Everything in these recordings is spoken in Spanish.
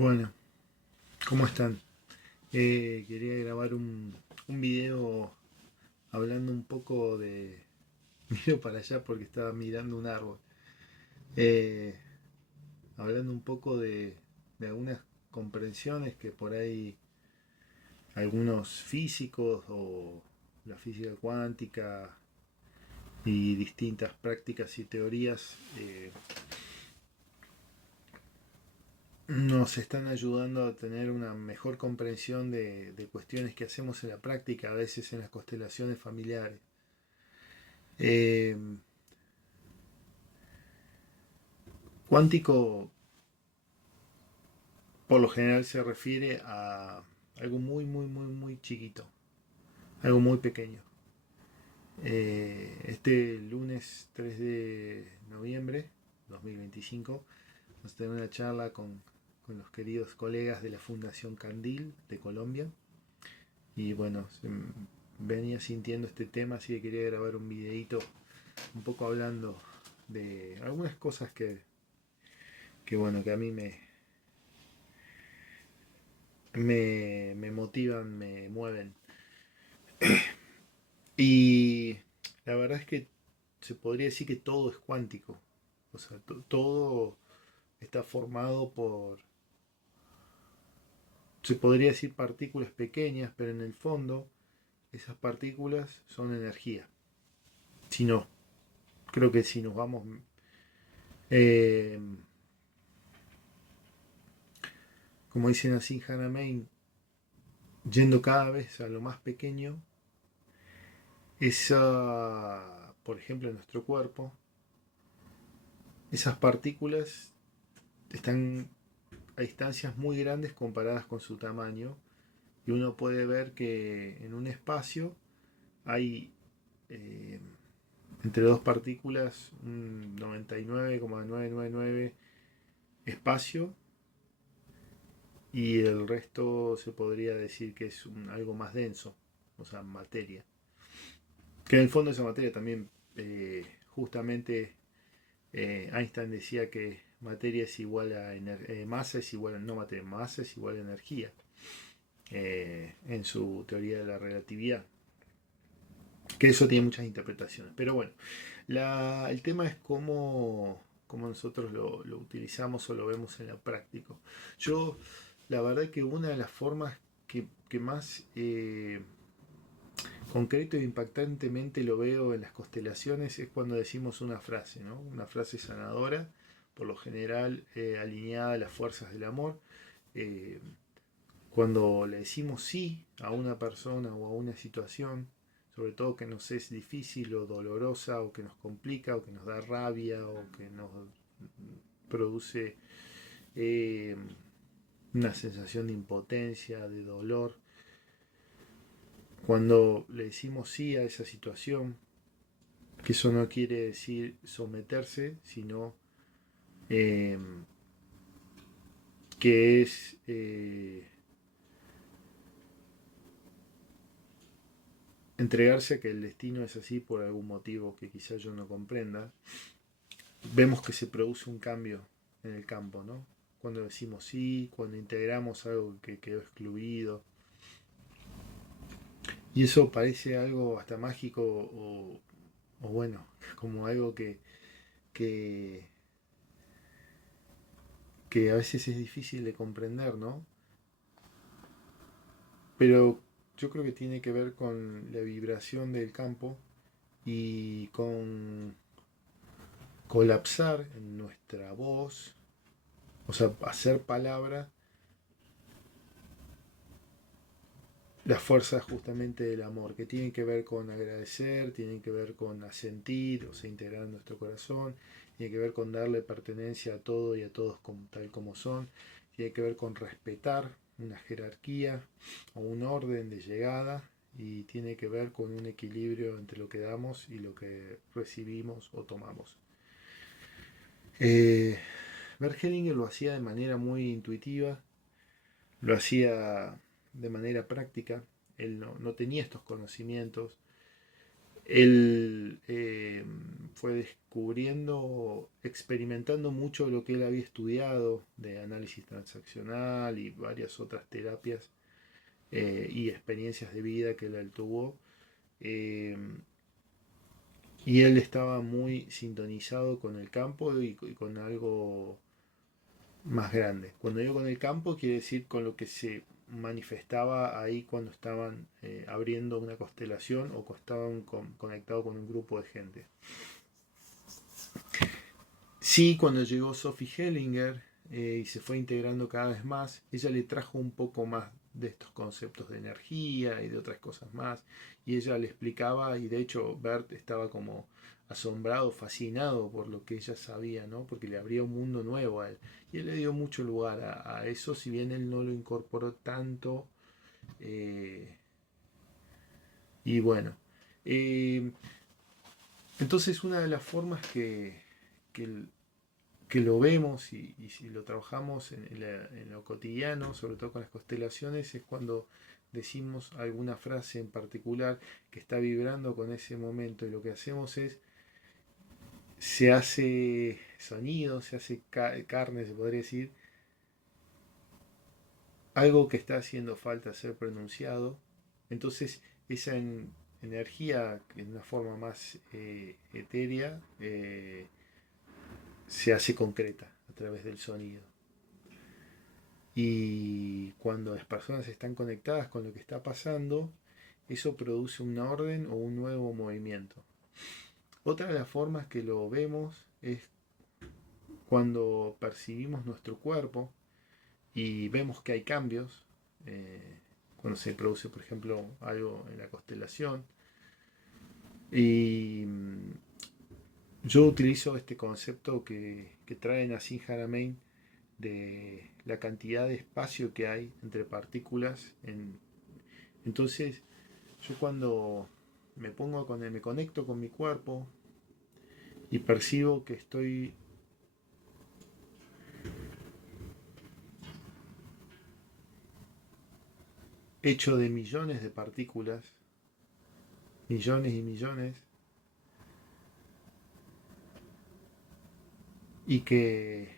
Bueno, ¿cómo están? Quería grabar un video hablando un poco de... Miro para allá porque estaba mirando un árbol. Eh, Hablando un poco de algunas comprensiones que por ahí algunos físicos o la física cuántica y distintas prácticas y teorías nos están ayudando a tener una mejor comprensión de cuestiones que hacemos en la práctica, a veces en las constelaciones familiares. Eh, Cuántico por lo general se refiere a algo muy chiquito, algo muy pequeño. Este lunes 3 de noviembre 2025 vamos a tener una charla con los queridos colegas de la Fundación Candil de Colombia. Y bueno, venía sintiendo este tema, así que quería grabar un videito un poco hablando de algunas cosas que bueno, que a mí me motivan, me mueven. Y la verdad es que se podría decir que todo es cuántico. O sea, todo está formado por, se podría decir partículas pequeñas, pero en el fondo esas partículas son energía. Si no, creo que si nos vamos, eh, como dicen así Hannah Main, yendo cada vez a lo más pequeño, esa, por ejemplo, en nuestro cuerpo, esas partículas están a distancias muy grandes comparadas con su tamaño, y uno puede ver que en un espacio hay eh, entre dos partículas un 99,999 espacio, y el resto se podría decir que es algo más denso, o sea, materia. Que en el fondo esa materia también, justamente, Einstein decía que materia es igual a masa es igual a, no materia, masa es igual a energía, en su teoría de la relatividad. Que eso tiene muchas interpretaciones. Pero bueno, el tema es cómo nosotros lo utilizamos o lo vemos en la práctica. Yo, la verdad que una de las formas que más concreto e impactantemente lo veo en las constelaciones es cuando decimos una frase, ¿no? Una frase sanadora, por lo general alineada a las fuerzas del amor. Eh, Cuando le decimos sí a una persona o a una situación, sobre todo que nos es difícil o dolorosa o que nos complica o que nos da rabia o que nos produce eh, una sensación de impotencia, de dolor, cuando le decimos sí a esa situación, que eso no quiere decir someterse, sino eh, que es entregarse a que el destino es así por algún motivo que quizás yo no comprenda. Vemos que se produce un cambio en el campo, ¿no? Cuando decimos sí, cuando integramos algo que quedó excluido. Y eso parece algo hasta mágico o bueno, como algo que, que a veces es difícil de comprender, ¿no? Pero yo creo que tiene que ver con la vibración del campo y con colapsar en nuestra voz, o sea, hacer palabra la fuerza justamente del amor, que tiene que ver con agradecer, tiene que ver con asentir, o sea, integrar nuestro corazón, tiene que ver con darle pertenencia a todo y a todos como, tal como son, tiene que ver con respetar una jerarquía o un orden de llegada, y tiene que ver con un equilibrio entre lo que damos y lo que recibimos o tomamos. Eh, Bert Hellinger lo hacía de manera muy intuitiva, lo hacía de manera práctica. Él no tenía estos conocimientos Él fue descubriendo, experimentando mucho lo que él había estudiado de análisis transaccional y varias otras terapias y experiencias de vida que él tuvo. eh, y él estaba muy sintonizado con el campo y con algo más grande. Cuando digo con el campo, quiere decir con lo que se manifestaba ahí cuando estaban abriendo una constelación o estaban conectados con un grupo de gente. Sí, cuando llegó Sophie Hellinger y se fue integrando cada vez más, ella le trajo un poco más de estos conceptos de energía y de otras cosas más. Y ella le explicaba, y de hecho Bert estaba como asombrado, fascinado por lo que ella sabía, ¿no? Porque le abría un mundo nuevo a él. Y él le dio mucho lugar a eso, si bien él no lo incorporó tanto. eh, y bueno, eh, entonces una de las formas que que lo vemos y si lo trabajamos en lo cotidiano, sobre todo con las constelaciones, es cuando decimos alguna frase en particular que está vibrando con ese momento y lo que hacemos es, se hace sonido, se hace carne, se podría decir, algo que está haciendo falta ser pronunciado, entonces esa energía en una forma más etérea se hace concreta a través del sonido. Y cuando las personas están conectadas con lo que está pasando, eso produce una orden o un nuevo movimiento. Otra de las formas que lo vemos es cuando percibimos nuestro cuerpo y vemos que hay cambios, cuando se produce, por ejemplo, algo en la constelación. Y yo utilizo este concepto que trae Nassim Haramein de la cantidad de espacio que hay entre partículas. Entonces, yo cuando me conecto con mi cuerpo y percibo que estoy hecho de millones de partículas, millones y millones, y que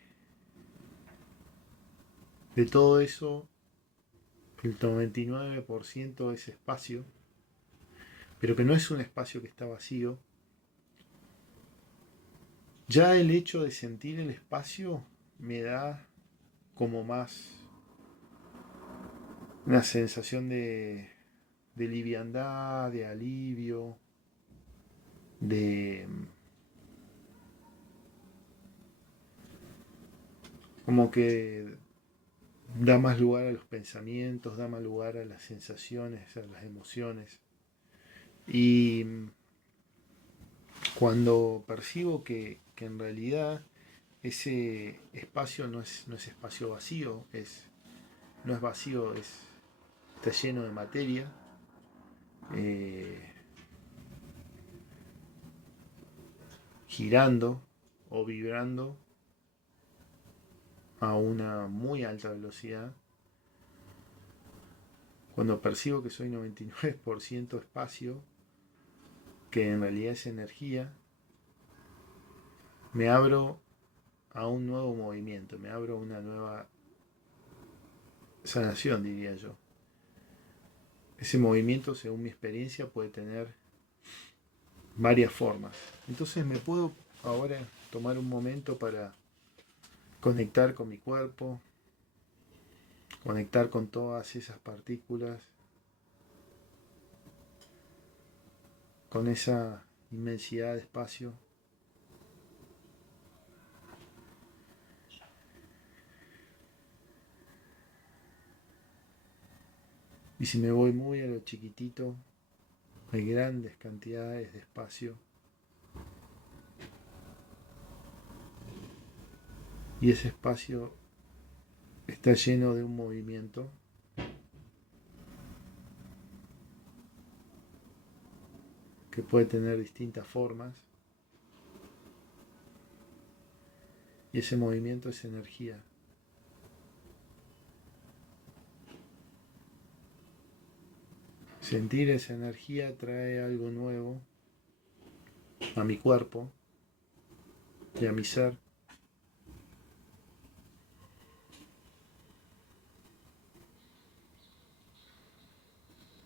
de todo eso el 99% es espacio, pero que no es un espacio que está vacío, ya el hecho de sentir el espacio me da como más una sensación de liviandad, de alivio, de como que da más lugar a los pensamientos, da más lugar a las sensaciones, a las emociones. Y cuando percibo que en realidad ese espacio no es espacio vacío, no es vacío, está lleno de materia, eh, girando o vibrando a una muy alta velocidad, cuando percibo que soy 99% espacio, que en realidad es energía, me abro a un nuevo movimiento, me abro a una nueva sanación, diría yo. Ese movimiento, según mi experiencia, puede tener varias formas. Entonces me puedo ahora tomar un momento para conectar con mi cuerpo, conectar con todas esas partículas, con esa inmensidad de espacio. Y si me voy muy a lo chiquitito, hay grandes cantidades de espacio. Y ese espacio está lleno de un movimiento que puede tener distintas formas. Y ese movimiento es energía. Sentir esa energía trae algo nuevo a mi cuerpo y a mi ser.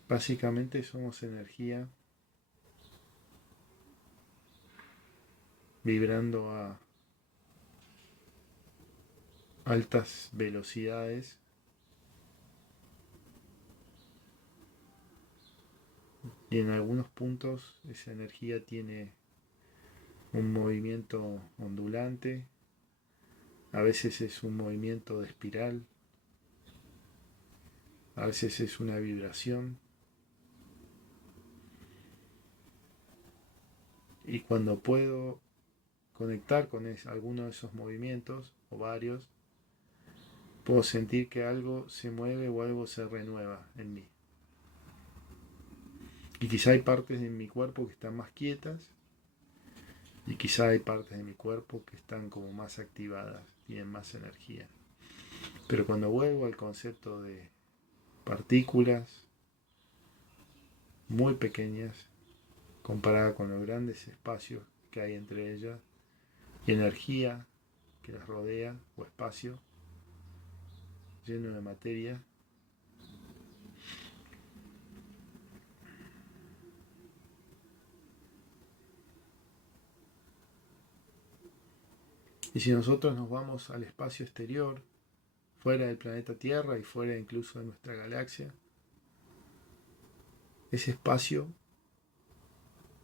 Básicamente somos energía vibrando a altas velocidades y en algunos puntos esa energía tiene un movimiento ondulante, a veces es un movimiento de espiral, a veces es una vibración, y cuando puedo conectar con alguno de esos movimientos o varios, puedo sentir que algo se mueve o algo se renueva en mí. Y quizá hay partes de mi cuerpo que están más quietas y quizá hay partes de mi cuerpo que están como más activadas, tienen más energía. Pero cuando vuelvo al concepto de partículas muy pequeñas comparada con los grandes espacios que hay entre ellas y energía que las rodea o espacio lleno de materia, y si nosotros nos vamos al espacio exterior, fuera del planeta Tierra y fuera incluso de nuestra galaxia, ese espacio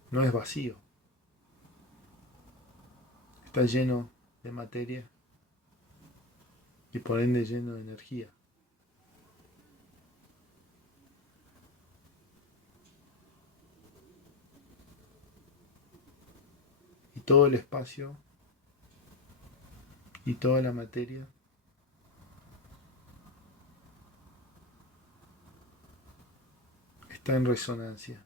no es vacío, está lleno de materia y por ende lleno de energía. Y todo el espacio y toda la materia está en resonancia.